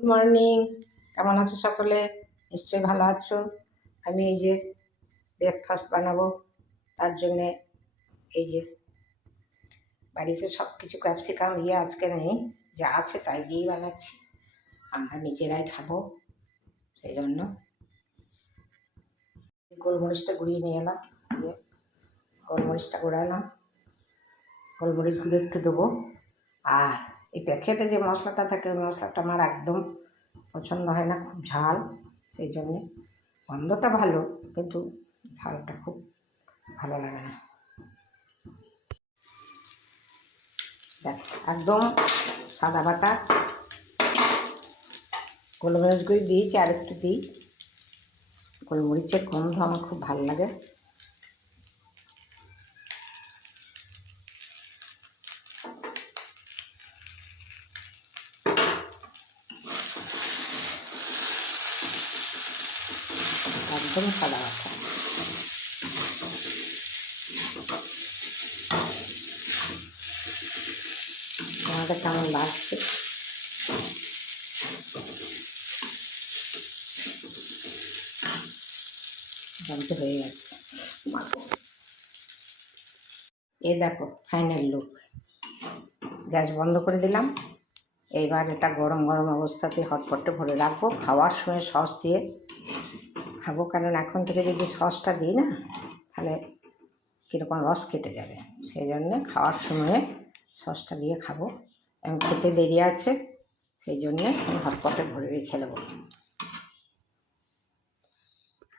Good morning, কেমন আছো সকলে? নিশ্চয়ই ভালো আছো। আমি এই যে ব্রেকফাস্ট বানাবো, তার জন্যে এই যে বাড়িতে সব কিছু ক্যাপসিকাম আজকে নেই, যা আছে তাই দিয়েই বানাচ্ছি। আমরা নিজেরাই খাবো, সেই জন্য গোলমরিচটা গুঁড়িয়ে নিয়ে এলাম। গোলমরিচটা গুঁড়ালাম, গোলমরিচ গুঁড়ো একটু দেবো। আর এই প্যাকেটে যে মশলাটা থাকে, ওই মশলাটা আমার একদম পছন্দ হয় না, খুব ঝাল। সেই জন্যে গন্ধটা ভালো, কিন্তু ঝালটা খুব ভালো লাগে না। দেখ, একদম সাদা বাটা গোলমরিচ গুঁড়ি দিয়েছি, আর একটু দিই। গোলমরিচের গন্ধ আমার খুব ভালো লাগে। একদম সাদা বাটা। আমাদের কেমন লাগছে? জানতে হয়ে যাচ্ছে। এই দেখো ফাইনাল লুক। গ্যাস বন্ধ করে দিলাম। এইবার এটা গরম গরম অবস্থাতে হটপটে ভরে রাখবো। খাওয়ার সময় সস দিয়ে খাবো, কারণ এখন থেকে যদি সসটা দিই না, তাহলে কীরকম রস কেটে যাবে। সেই জন্যে খাওয়ার সময়ে সসটা দিয়ে খাবো। এবং খেতে দেরি আছে, সেই জন্যে আমি হটপটে ভরে রেখে দেবো।